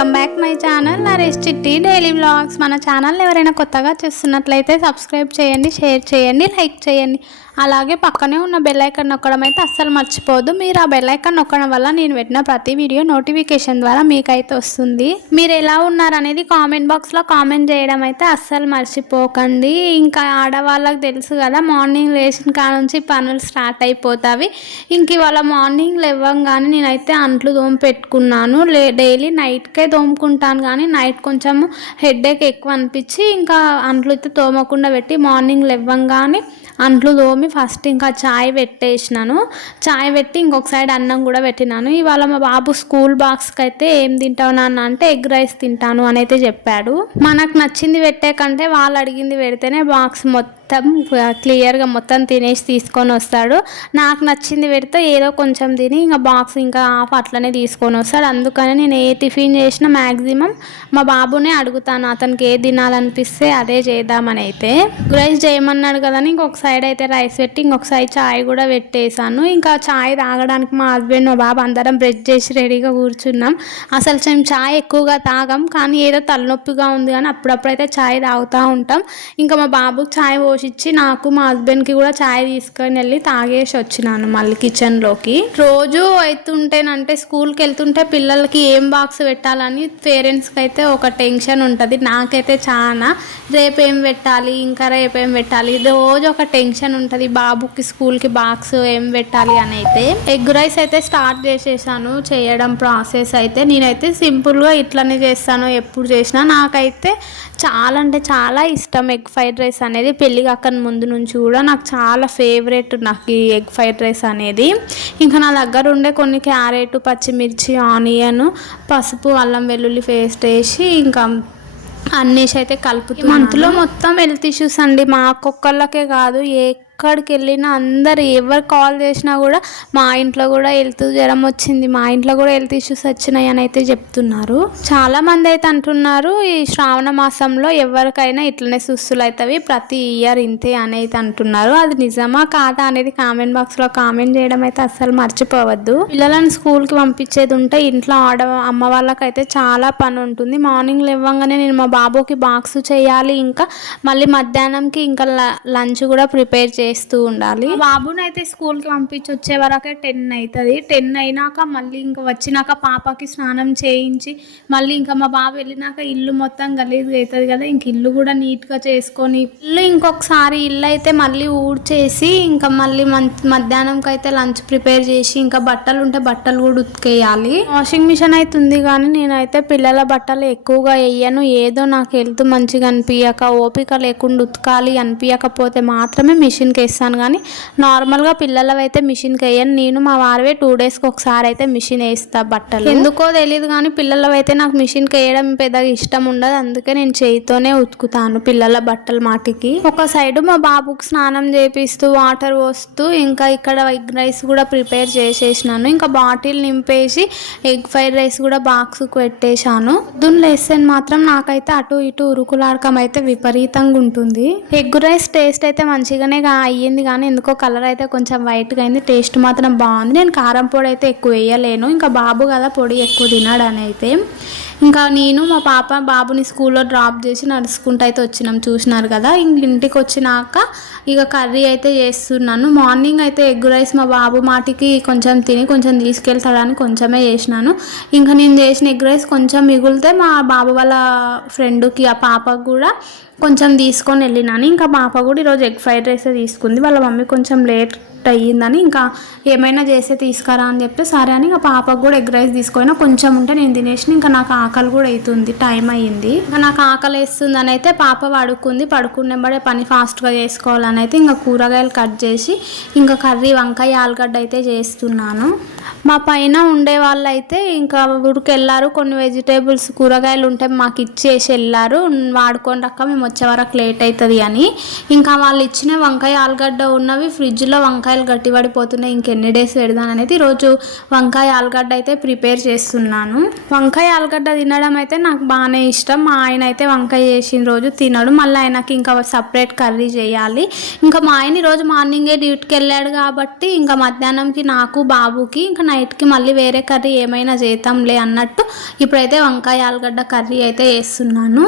Welcome back my channel Naresh చిట్టి daily vlogs. మన channel ఎవరైనా కొత్తగా చూస్తున్నట్లయితే సబ్స్క్రైబ్ చేయండి, షేర్ చేయండి, లైక్ చేయండి. అలాగే పక్కనే ఉన్న బెల్ ఐకాన్ నొక్కడం అయితే అస్సలు మర్చిపోవద్దు. మీరు ఆ బెల్ ఐకాన్ నొక్కడం వల్ల నేను పెట్టిన ప్రతి వీడియో నోటిఫికేషన్ ద్వారా మీకైతే వస్తుంది. మీరు ఎలా ఉన్నారనేది కామెంట్ బాక్స్లో కామెంట్ చేయడం అయితే అస్సలు మర్చిపోకండి. ఇంకా ఆడవాళ్ళకి తెలుసు కదా, మార్నింగ్ లేచిన కాడ నుంచి పనులు స్టార్ట్ అయిపోతాయి. ఇంక ఇవాళ మార్నింగ్ లేవగానే నేనైతే అంట్లు తోమి పెట్టుకున్నాను. డైలీ నైట్కే తోముకుంటాను, కానీ నైట్ కొంచెం హెడేక్ ఎక్కువ అనిపించి ఇంకా అంట్లు అయితే తోమకుండా పెట్టి మార్నింగ్ లేవగానే అంట్లు తోమి ఫస్ట్ ఇంకా చాయ్ పెట్టేసినాను. చాయ్ పెట్టి ఇంకొక సైడ్ అన్నం కూడా పెట్టినాను. ఇవాళ మా బాబు స్కూల్ బాక్స్కి అయితే ఏం తింటావు నాన్న అంటే ఎగ్ రైస్ తింటాను అని అయితే చెప్పాడు. మనకు నచ్చింది పెట్టే కంటే వాళ్ళు అడిగింది పెడితేనే బాక్స్ మొత్తం క్లియర్గా మొత్తం తినేసి తీసుకొని వస్తాడు. నాకు నచ్చింది పెడితే ఏదో కొంచెం తిని ఇంకా బాక్స్ ఇంకా హాఫ్ అట్లనే తీసుకొని వస్తాడు. అందుకని నేను ఏ టిఫిన్ చేసినా మ్యాక్సిమం మా బాబునే అడుగుతాను, అతనికి ఏ తినాలనిపిస్తే అదే చేద్దామని. అయితే రైస్ చేయమన్నాడు కదా అని ఇంకొక సైడ్ అయితే రైస్ పెట్టి ఇంకొక సైడ్ చాయ్ కూడా పెట్టేశాను. ఇంకా చాయ్ తాగడానికి మా హస్బెండ్ మా బాబు అందరం బ్రష్ చేసి రెడీగా కూర్చున్నాం. అసలు మేము చాయ్ ఎక్కువగా తాగం, కానీ ఏదో తలనొప్పిగా ఉంది కానీ అప్పుడప్పుడైతే చాయ్ తాగుతూ ఉంటాం. ఇంకా మా బాబుకి చాయ్ ఇచ్చి నాకు మా హస్బెండ్కి కూడా చాయ్ తీసుకొని వెళ్ళి తాగేసి వచ్చినాను మళ్ళీ కిచెన్లోకి. రోజు అవుతుంటేనంటే స్కూల్కి వెళ్తుంటే పిల్లలకి ఏం బాక్స్ పెట్టాలని పేరెంట్స్కి అయితే ఒక టెన్షన్ ఉంటుంది. నాకైతే చాలా రేపేం పెట్టాలి, ఇంకా రేపేం పెట్టాలి, రోజు ఒక టెన్షన్ ఉంటుంది బాబుకి స్కూల్కి బాక్స్ ఏం పెట్టాలి అని. అయితే ఎగ్ రైస్ అయితే స్టార్ట్ చేసేసాను చేయడం ప్రాసెస్. అయితే నేనైతే సింపుల్గా ఇట్లనే చేస్తాను ఎప్పుడు చేసినా. నాకైతే చాలా అంటే చాలా ఇష్టం ఎగ్ ఫ్రైడ్ రైస్ అనేది. పెళ్ళి కాక ముందు నుంచి కూడా నాకు చాలా ఫేవరెట్ నాకు ఈ ఎగ్ ఫ్రైడ్ రైస్ అనేది. ఇంకా నా దగ్గర ఉండే కొన్ని క్యారెట్, పచ్చిమిర్చి, ఆనియన్, పసుపు, అల్లం వెల్లుల్లి పేస్ట్ వేసి ఇంకా అన్నేసి అయితే కలుపుతున్నాను. మంత్లో మొత్తం హెల్త్ ఇష్యూస్ అండి, మా ఒక్కొక్కళ్ళకే కాదు ఎక్కడికి వెళ్ళినా అందరు ఎవరు కాల్ చేసినా కూడా మా ఇంట్లో కూడా హెల్త్ జ్వరం వచ్చింది, మా ఇంట్లో కూడా హెల్త్ ఇష్యూస్ వచ్చినాయి అని అయితే చెప్తున్నారు. చాలా మంది అయితే అంటున్నారు ఈ శ్రావణ మాసంలో ఎవరికైనా ఇట్లనే సుస్సులు అవుతాయి ప్రతి ఇయర్ ఇంతే అని అయితే అంటున్నారు. అది నిజమా కాదా అనేది కామెంట్ బాక్స్లో కామెంట్ చేయడం అయితే అస్సలు మర్చిపోవద్దు. పిల్లలను స్కూల్కి పంపించేది ఉంటే ఇంట్లో అమ్మ వాళ్ళకైతే చాలా పని ఉంటుంది. మార్నింగ్ లేవగానే నేను మా బాబుకి బాక్స్ చేయాలి, ఇంకా మళ్ళీ మధ్యాహ్నంకి ఇంకా లంచ్ కూడా ప్రిపేర్ చేస్తూ ఉండాలి. బాబుని అయితే స్కూల్కి పంపించి వచ్చే వరకే 10 అవుతుంది. 10 అయినాక మళ్ళీ ఇంకా వచ్చినాక పాపకి స్నానం చేయించి మళ్ళీ ఇంకా మా బాబు వెళ్ళినాక ఇల్లు మొత్తం గలీజ్గా అవుతుంది కదా, ఇంక ఇల్లు కూడా నీట్గా చేసుకొని ఇంకొకసారి ఇల్లు అయితే మళ్ళీ ఊడ్చేసి ఇంకా మళ్ళీ మధ్యాహ్నంకి అయితే లంచ్ ప్రిపేర్ చేసి ఇంకా బట్టలు ఉంటే బట్టలు కూడా ఉతికేయాలి. వాషింగ్ మిషన్ అయితే ఉంది కానీ నేనైతే పిల్లల బట్టలు ఎక్కువగా వేయను. ఏదో నాకు హెల్త్ మంచిగా అనిపించక ఓపిక లేకుండా ఉతకాలి అనిపించకపోతే మాత్రమే మిషన్కి వేస్తాను, కానీ నార్మల్గా పిల్లలవి అయితే మిషన్కి వేయను. నేను మా వారివే 2 డేస్కి ఒకసారి అయితే మిషన్ వేస్తా బట్టలు. ఎందుకో తెలియదు కానీ పిల్లలవి అయితే నాకు మిషన్కి వేయడం పెద్దగా ఇష్టం ఉండదు, అందుకే నేను చేయితోనే ఉతుకుతాను పిల్లల బట్టలు మాటికి. ఒక సైడు మా బాబుకి స్నానం చేపిస్తూ వాటర్ పోస్తూ ఇంకా ఇక్కడ ఎగ్ రైస్ కూడా ప్రిపేర్ చేసేసినాను. ఇంకా బాటిల్ నింపేసి ఎగ్ ఫ్రైడ్ రైస్ కూడా బాక్స్కి పెట్టేశాను. పొద్దున్న లేస్తే మాత్రం నాకైతే అటు ఇటు ఉరుకులాడకం అయితే విపరీతంగా ఉంటుంది. ఎగ్ రైస్ టేస్ట్ అయితే మంచిగానే అయ్యింది, కానీ ఎందుకో కలర్ అయితే కొంచెం వైట్గా అయింది. టేస్ట్ మాత్రం బాగుంది. నేను కారం పొడి అయితే ఎక్కువ వేయలేను, ఇంకా బాబు కదా పొడి ఎక్కువ తినడు అని అయితే. ఇంకా నేను మా బాబుని స్కూల్లో డ్రాప్ చేసి నడుచుకుంటూ అయితే వచ్చినాం, చూసినారు కదా. ఇంటికి వచ్చినాక ఇక కర్రీ అయితే చేస్తున్నాను. మార్నింగ్ అయితే ఎగ్ రైస్ మా బాబు మాటికి కొంచెం తిని కొంచెం తీసుకెళ్తాడని కొంచెమే చేసినాను. ఇంకా నేను చేసిన ఎగ్ రైస్ కొంచెం మిగిలితే మా బాబు వాళ్ళ ఫ్రెండ్కి ఆ పాపకు కూడా కొంచెం తీసుకొని వెళ్ళినాను. ఇంకా పాప కూడా ఈరోజు ఎగ్ ఫ్రైడ్ రైస్ తీసుకుంది. వాళ్ళ మమ్మీ కొంచెం లేట్ అయ్యిందని ఇంకా ఏమైనా చేస్తే తీసుకురా అని చెప్తే సరే అని ఇంకా పాపకు కూడా ఎగ్ రైస్ తీసుకున్నా. కొంచెం ఉంటే నేను తినేసిన, ఇంకా నాకు ఆకలి కూడా అవుతుంది, టైం అయ్యింది. ఇంకా నాకు ఆకలి వేస్తుంది అని అయితే పాప పడుకునేబడే పని ఫాస్ట్గా చేసుకోవాలని అయితే ఇంకా కూరగాయలు కట్ చేసి ఇంకా కర్రీ వంకాయ ఆలుగడ్డ అయితే చేస్తున్నాను. మా పైన ఉండే వాళ్ళు అయితే ఇంకా ఊరికి వెళ్ళారు, కొన్ని వెజిటేబుల్స్ కూరగాయలు ఉంటే మాకు ఇచ్చేసి వెళ్ళారు, వాడుకొని రక్క మేము వచ్చే వరకు లేట్ అవుతుంది అని. ఇంకా వాళ్ళు ఇచ్చిన వంకాయ ఆలుగడ్డ ఉన్నవి ఫ్రిడ్జ్లో వంకాయలు గట్టిపడిపోతున్నాయి, ఇంకెన్ని డేస్ పెడదాను అనేది ఈరోజు వంకాయ ఆలుగడ్డ అయితే ప్రిపేర్ చేస్తున్నాను. వంకాయ ఆలుగడ్డ తినడం అయితే నాకు బాగానే ఇష్టం. మా ఆయన అయితే వంకాయ చేసిన రోజు తినడు, మళ్ళీ ఆయనకి ఇంకా సపరేట్ కర్రీ చేయాలి. ఇంకా మా ఆయన ఈరోజు మార్నింగే డ్యూటీకి వెళ్ళాడు కాబట్టి ఇంకా మధ్యాహ్నంకి నాకు బాబుకి, ఇంకా నైట్కి మళ్ళీ వేరే కర్రీ ఏమైనా చేద్దాంలే అన్నట్టు ఇప్పుడైతే వంకాయ ఆలుగడ్డ కర్రీ అయితే వేస్తున్నాను.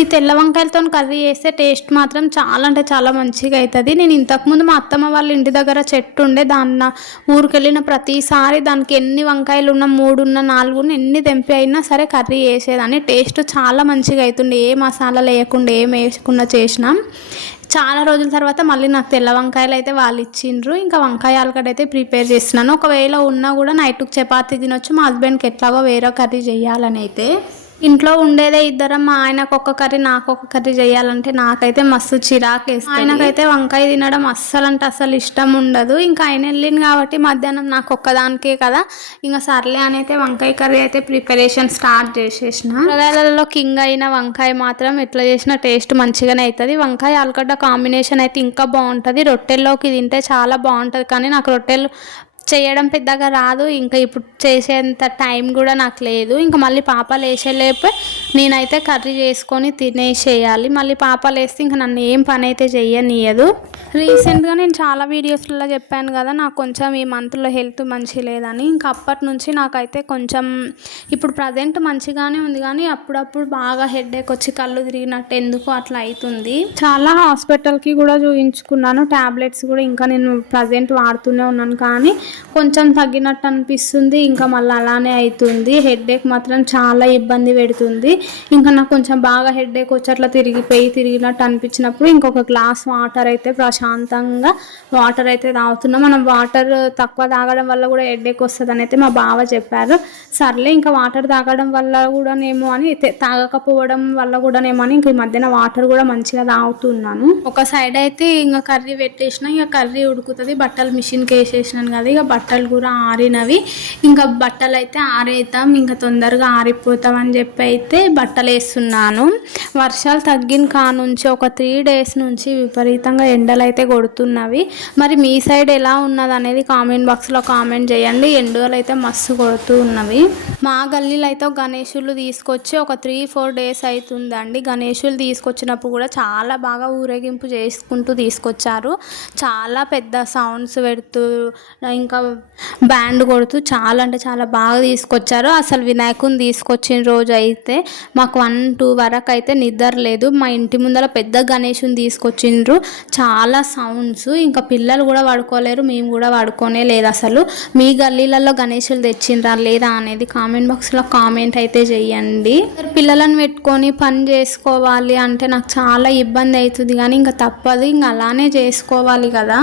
ఈ తెల్ల వంకాయలతో కర్రీ చేస్తే టేస్ట్ మాత్రం చాలా అంటే చాలా మంచిగా అవుతుంది. నేను ఇంతకుముందు మా అత్తమ్మ వాళ్ళ ఇంటి దగ్గర చెట్టు ఉండే, దాన్ని ఊరికెళ్ళిన ప్రతిసారి దానికి ఎన్ని వంకాయలు ఉన్న 3 ఉన్న 4 ఉన్న ఎన్ని తెంపి అయినా సరే కర్రీ వేసేదాన్ని. టేస్ట్ చాలా మంచిగా అవుతుండే, ఏ మసాలాలు వేయకుండా ఏం వేయకుండా చేసినాం. చాలా రోజుల తర్వాత మళ్ళీ నాకు తెల్ల వంకాయలు అయితే వాళ్ళు ఇచ్చిండ్రు. ఇంకా వంకాయ ఆలుగడ్డ అయితే ప్రిపేర్ చేస్తున్నాను. ఒకవేళ ఉన్నా కూడా నైట్కి చపాతీ తినొచ్చు. మా హస్బెండ్కి ఎట్లాగో వేరే కర్రీ చేయాలని అయితే. ఇంట్లో ఉండేదే ఇద్దరం, మా ఆయనకు ఒక కర్రీ నాకు ఒక కర్రీ చేయాలంటే నాకైతే మస్తు చిరాకు వేస్తుంది. ఆయనకైతే వంకాయ తినడం అస్సలు అంటే అస్సలు ఇష్టం ఉండదు. ఇంకా ఆయన వెళ్ళింది కాబట్టి మధ్యాహ్నం నాకు ఒక్కదానికే కదా, ఇంకా సర్లే అని అయితే వంకాయ కర్రీ అయితే ప్రిపరేషన్ స్టార్ట్ చేసేసిన. కూరగాయలలో కింగ్ అయిన వంకాయ మాత్రం ఎట్లా చేసినా టేస్ట్ మంచిగానే అవుతుంది. వంకాయ ఆలుగడ్డ కాంబినేషన్ అయితే ఇంకా బాగుంటుంది. రొట్టెల్లోకి తింటే చాలా బాగుంటుంది, కానీ నాకు రొట్టెలు చేయడం పెద్దగా రాదు. ఇంకా ఇప్పుడు చేసేంత టైం కూడా నాకు లేదు. ఇంకా మళ్ళీ పాప లేచేలేపే నేనైతే కర్రీ చేసుకొని తినేసేయాలి. మళ్ళీ పాప లేస్తే ఇంకా నన్ను ఏం పని అయితే చెయ్యనియదు. రీసెంట్గా నేను చాలా వీడియోస్లలో చెప్పాను కదా, నాకు కొంచెం ఈ మంత్లో హెల్త్ మంచి లేదని. ఇంకా అప్పటి నుంచి నాకైతే కొంచెం ఇప్పుడు ప్రజెంట్ మంచిగానే ఉంది, కానీ అప్పుడప్పుడు బాగా హెడేక్ వచ్చి కళ్ళు తిరిగినట్టు ఎందుకు అట్లా అవుతుంది. చాలా హాస్పిటల్కి కూడా చూపించుకున్నాను, ట్యాబ్లెట్స్ కూడా ఇంకా నేను ప్రజెంట్ వాడుతూనే ఉన్నాను, కానీ కొంచెం తగ్గినట్టు అనిపిస్తుంది. ఇంకా మళ్ళీ అలానే అవుతుంది. హెడేక్ మాత్రం చాలా ఇబ్బంది పెడుతుంది. ఇంకా నాకు కొంచెం బాగా హెడేక్ వచ్చి అట్లా తిరిగినట్టు అనిపించినప్పుడు ఇంకొక గ్లాస్ వాటర్ అయితే ప్రశాంతంగా వాటర్ అయితే తాగుతున్నాం. మనం వాటర్ తక్కువ తాగడం వల్ల కూడా హెడేక్ వస్తుంది అని అయితే మా బావ చెప్పారు. సర్లే ఇంకా వాటర్ తాగడం వల్ల కూడానేమో అని, తాగకపోవడం వల్ల కూడానేమో అని ఇంకా ఈ మధ్యన వాటర్ కూడా మంచిగా తాగుతున్నాను. ఒక సైడ్ అయితే ఇంకా కర్రీ పెట్టేసిన, ఇంకా కర్రీ ఉడుకుతుంది. బట్టలు మిషన్కి వేసేసినాను కదా, ఇక బట్టలు కూడా ఆరినవి. ఇంకా బట్టలు అయితే ఆరేద్దాం, ఇంకా తొందరగా ఆరిపోతాం అని చెప్పి అయితే బట్టలు వేస్తున్నాను. వర్షాలు తగ్గిన కానుంచి ఒక 3 days నుంచి విపరీతంగా ఎండలు అయితే కొడుతున్నవి. మరి మీ సైడ్ ఎలా ఉన్నది అనేది కామెంట్ బాక్స్లో కామెంట్ చేయండి. ఎండలు అయితే మస్తు కొడుతూ ఉన్నవి. మా గల్లీలో అయితే గణేషులు తీసుకొచ్చి ఒక 3-4 days అవుతుందండి. గణేషులు తీసుకొచ్చినప్పుడు కూడా చాలా బాగా ఊరేగింపు చేసుకుంటూ తీసుకొచ్చారు. చాలా పెద్ద సౌండ్స్ పెడుతూ ఇంకా బ్యాండ్ కొడుతూ చాలా అంటే చాలా బాగా తీసుకొచ్చారు. అసలు వినాయకుని తీసుకొచ్చిన రోజు అయితే మాకు 1-2 వరకు అయితే నిద్ర లేదు. మా ఇంటి ముందర పెద్ద గణేషుని తీసుకొచ్చిండ్రు, చాలా సౌండ్స్, ఇంకా పిల్లలు కూడా పడుకోలేరు, మేము కూడా పడుకోనే లేదు. అసలు మీ గల్లీలలో గణేషులు తెచ్చిండ్రా లేదా అనేది కామెంట్ బాక్స్లో కామెంట్ అయితే చేయండి. పిల్లలను పెట్టుకొని పని చేసుకోవాలి అంటే నాకు చాలా ఇబ్బంది అవుతుంది, కానీ ఇంకా తప్పదు, ఇంకా అలానే చేసుకోవాలి కదా.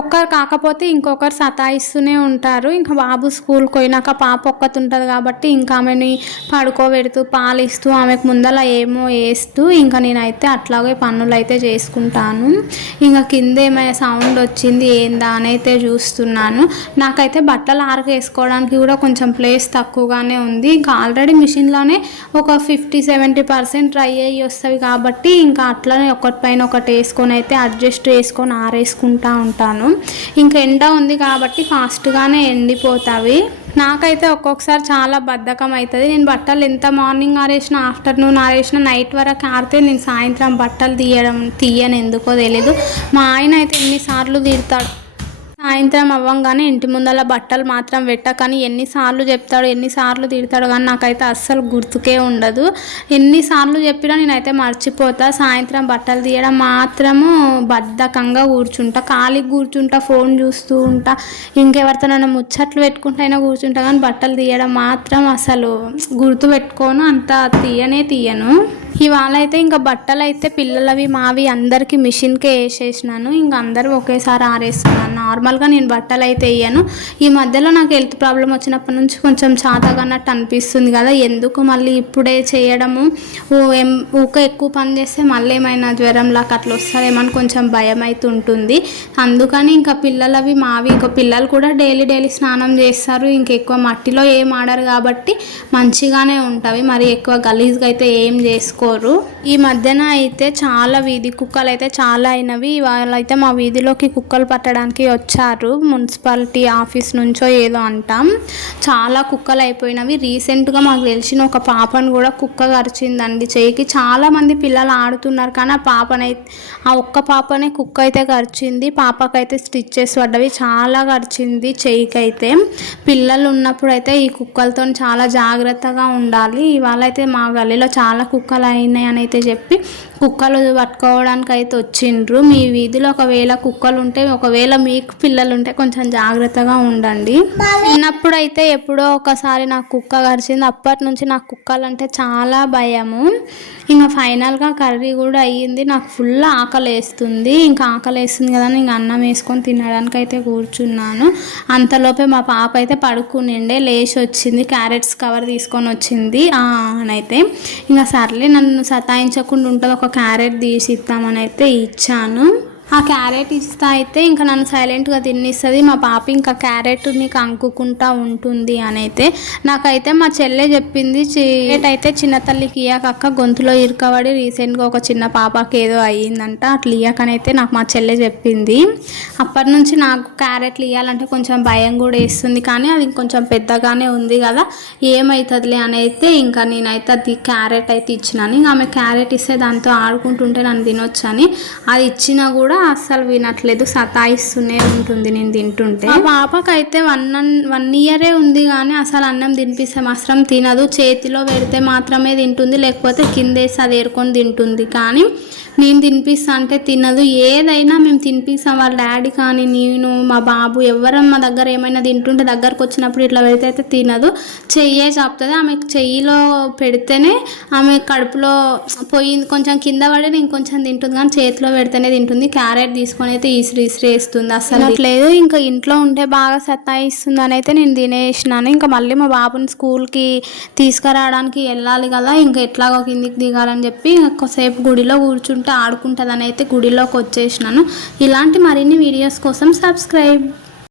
ఒక్కరు కాకపోతే ఇంకొకరు సతాయిస్తూనే ఉంటారు. ఇంకా బాబు స్కూల్కి పోయినాక పాప ఒక్కటి ఉంటుంది కాబట్టి ఇంకా ఆమెని పడుకోబెడుతూ పాలిస్తూ ఆమెకు ముందర ఏమో వేస్తూ ఇంకా నేనైతే అట్లాగే పనులు అయితే చేసుకుంటాను. ఇంకా కింద ఏమైనా సౌండ్ వచ్చింది ఏందా అని అయితే చూస్తున్నాను. నాకైతే బట్టలు ఆరకేసుకోవడానికి కూడా కొంచెం ప్లేస్ తక్కువగానే ఉంది. ఇంకా ఆల్రెడీ మిషన్లోనే ఒక 50-70% డ్రై అయ్యి వస్తుంది కాబట్టి ఇంకా అట్లనే ఒకటిపైన ఒకటి వేసుకొని అయితే అడ్జస్ట్ చేసుకొని ఆరేసుకుంటూ ఉంటాను. ఇంకా ఎండ ఉంది కాబట్టి ఫాస్ట్గానే ఎండిపోతాయి. నాకైతే ఒక్కొక్కసారి చాలా బద్ధకం అవుతుంది. నేను బట్టలు ఎంత మార్నింగ్ ఆరేసిన, ఆఫ్టర్నూన్ ఆరేసిన, నైట్ వరకు ఆరితే నేను సాయంత్రం బట్టలు తీయను ఎందుకో తెలీదు. మా ఆయన అయితే ఎన్నిసార్లు తిడతాడు, సాయంత్రం అవ్వంగానే ఇంటి ముందల బట్టలు మాత్రం పెట్టకని ఎన్నిసార్లు చెప్తాడు, ఎన్నిసార్లు తిడతాడు, కానీ నాకైతే అస్సలు గుర్తుకే ఉండదు. ఎన్నిసార్లు చెప్పినా నేనైతే మర్చిపోతా. సాయంత్రం బట్టలు తీయడం మాత్రము బద్ధకంగా కూర్చుంటా, ఖాళీగా కూర్చుంటా, ఫోన్ చూస్తూ ఉంటా, ఇంకెవరితో నన్ను ముచ్చట్లు పెట్టుకుంటా అయినా కూర్చుంటా, కానీ బట్టలు తీయడం మాత్రం అసలు గుర్తు పెట్టుకోను, అంత తీయను. ఇవాళ అయితే ఇంకా బట్టలు అయితే పిల్లలవి మావి అందరికీ మిషన్కే వేసేసినాను. ఇంకా అందరూ ఒకేసారి ఆరేస్తున్నాను. నార్మల్గా నేను బట్టలు అయితే వేయను. ఈ మధ్యలో నాకు హెల్త్ ప్రాబ్లం వచ్చినప్పటి నుంచి కొంచెం చాతగన్నట్టు అనిపిస్తుంది కదా, ఎందుకు మళ్ళీ ఇప్పుడే చేయడము, ఊకే ఎక్కువ పని చేస్తే మళ్ళీ ఏమైనా జ్వరంలాగా అట్లా వస్తుందేమని కొంచెం భయం అయితే ఉంటుంది. అందుకని ఇంకా పిల్లలవి మావి, ఇంకా పిల్లలు కూడా డైలీ స్నానం చేస్తారు. ఇంకెక్కువ మట్టిలో ఏం ఆడరు కాబట్టి మంచిగానే ఉంటుంది. మరి ఎక్కువ గలీజ్గా అయితే ఏం చేసుకో పట్టించుకోరు. ఈ మధ్యన అయితే చాలా వీధి కుక్కలు అయితే చాలా అయినవి. వాళ్ళైతే మా వీధిలోకి కుక్కలు పట్టడానికి వచ్చారు, మున్సిపాలిటీ ఆఫీస్ నుంచో ఏదో అంటాం. చాలా కుక్కలు అయిపోయినవి. రీసెంట్గా మాకు తెలిసిన ఒక పాపను కూడా కుక్క కరిచిందండి చెయ్యికి. చాలామంది పిల్లలు ఆడుతున్నారు కానీ ఆ ఒక్క పాపనే కుక్క అయితే కరిచింది. పాపకైతే స్టిచ్చెస్ పడ్డవి, చాలా కరిచింది చెయ్యికి అయితే. పిల్లలు ఉన్నప్పుడు అయితే ఈ కుక్కలతో చాలా జాగ్రత్తగా ఉండాలి. ఇవాళ అయితే మా గల్లీలో చాలా కుక్కలు అయినాయి అని అయితే చెప్పి కుక్కలు పట్టుకోవడానికి అయితే వచ్చిండ్రు. మీ వీధిలో ఒకవేళ కుక్కలు ఉంటే, ఒకవేళ మీకు పిల్లలు ఉంటే కొంచెం జాగ్రత్తగా ఉండండి. చిన్నప్పుడు అయితే ఎప్పుడో ఒకసారి నాకు కుక్క కరిచింది. అప్పటి నుంచి నాకు కుక్కలు అంటే చాలా భయము. ఇంకా ఫైనల్గా కర్రీ కూడా అయ్యింది. నాకు ఫుల్ ఆకలి వేస్తుంది. ఇంకా ఆకలి వేస్తుంది కదా ఇంకా అన్నం వేసుకొని తినడానికి అయితే కూర్చున్నాను. అంతలోపే మా పాప అయితే పడుకునిండే, లేచి వచ్చింది, క్యారెట్స్ కవర్ తీసుకొని వచ్చింది అని అయితే ఇంకా సర్లే నన్ను సతాయించకుండా ఉంటుంది, ఒక క్యారెట్ తీసి ఇద్దామని అయితే ఇచ్చాను. ఆ క్యారెట్ ఇస్తా అయితే ఇంకా నన్ను సైలెంట్గా తినిస్తుంది. మా పాప ఇంకా క్యారెట్ నీకు అంకుకుంటా ఉంటుంది అని అయితే నాకైతే మా చెల్లె చెప్పింది, క్యారెట్ అయితే చిన్న తల్లికి ఇయ్యకక్క గొంతులో ఇరుకబడి రీసెంట్గా ఒక చిన్న పాపకి ఏదో అయ్యిందంట, అట్లా ఇయ్యకనైతే నాకు మా చెల్లె చెప్పింది. అప్పటి నుంచి నాకు క్యారెట్లు ఇవ్వాలంటే కొంచెం భయం కూడా వేస్తుంది, కానీ అది కొంచెం పెద్దగానే ఉంది కదా ఏమవుతుందిలే అని అయితే ఇంకా నేనైతే అది క్యారెట్ అయితే ఇచ్చినాను. ఇంకా ఆమె క్యారెట్ ఇస్తే దాంతో ఆడుకుంటుంటే నన్ను తినొచ్చని అది ఇచ్చినా కూడా అస్సలు వినట్లేదు, సతాయిస్తూనే ఉంటుంది నేను తింటుంటే. ఆ పాపకైతే 1 ఇయరే ఉంది కానీ అసలు అన్నం తినిపిస్తే మాత్రం తినదు. చేతిలో పెడితే మాత్రమే తింటుంది, లేకపోతే కిందేసి అది ఏరుకొని తింటుంది. కానీ నేను తినిపిస్తా అంటే తినదు. ఏదైనా మేము తినిపిస్తాం, వాళ్ళ డాడీ కానీ నేను మా బాబు ఎవరన్నా మా దగ్గర ఏమైనా తింటుంటే దగ్గరకు వచ్చినప్పుడు ఇట్లా పెడితే అయితే తినదు, చెయ్యే చాపుతుంది. ఆమెకు చెయ్యిలో పెడితేనే ఆమె కడుపులో పోయింది కొంచెం కింద పడి నేను కొంచెం తింటుంది, కానీ చేతిలో పెడితేనే తింటుంది. క్యారెట్ తీసుకొని అయితే ఇసిరి వేస్తుంది, అసలు లేదు. ఇంకా ఇంట్లో ఉంటే బాగా సతాయిస్తుంది అని అయితే నేను తినేసినాను. ఇంకా మళ్ళీ మా బాబుని స్కూల్కి తీసుకురావడానికి వెళ్ళాలి కదా, ఇంకా ఎట్లాగో కిందికి దిగాలని చెప్పి ఇంకొకసేపు గుడిలో కూర్చుంటే ఆడుకుంటుందని అయితే గుడిలోకి వచ్చేసినాను. ఇలాంటి మరిన్ని వీడియోస్ కోసం సబ్స్క్రైబ్.